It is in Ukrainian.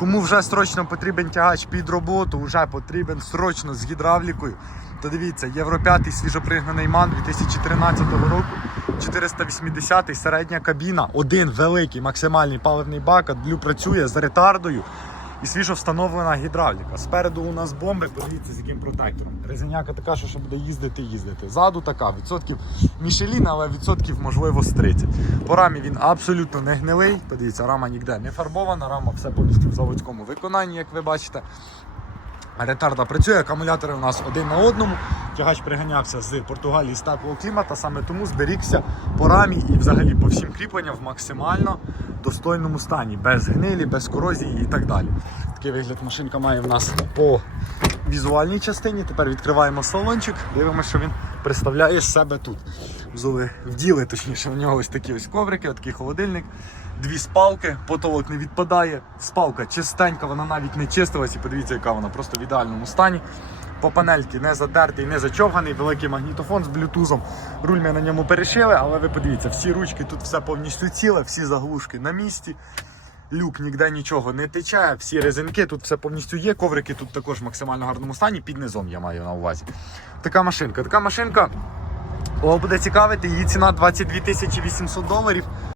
Кому вже срочно потрібен тягач під роботу, вже потрібен срочно з гідравлікою. То дивіться, Євро 5 свіжопригнаний ман 2013 року, 480 середня кабіна, один великий максимальний паливний бак, адлю працює з ретардою і свіжо встановлена гідравліка. Спереду у нас бомби, подивіться з яким протектором. Резиняка така, що ще буде їздити, їздити. Ззаду така, відсотків Мішелін, але відсотків можливо з 30. По рамі він абсолютно не гнилий. Подивіться, рама ніде не фарбована, рама все повністю в заводському виконанні, як ви бачите. Ретарда працює, акумулятори у нас один на одному. Тягач приганявся з Португалії з теплого клімата, саме тому зберігся по рамі і взагалі по всім кріпленням в максимально достойному стані, без гнилі, без корозії і так далі. Такий вигляд машинка має в нас по візуальній частині. Тепер відкриваємо салончик, дивимося, що він представляє себе тут. Взули, вділи, точніше, в нього ось такі ось коврики, такий холодильник, дві спалки, потолок не відпадає. Спалка чистенька, вона навіть не чистилась, і подивіться, яка вона просто в ідеальному стані. По панельки не задертий, не зачовганий, великий магнітофон з блютузом. Руль ми на ньому перешили, але ви подивіться, всі ручки тут все повністю ціле, всі заглушки на місці. Люк ніде нічого не тече, всі резинки, тут все повністю є. Коврики тут також в максимально гарному стані, під низом я маю на увазі. Така машинка. Така машинка. Кого буде цікавити, її ціна 22 тисячі 800 доларів.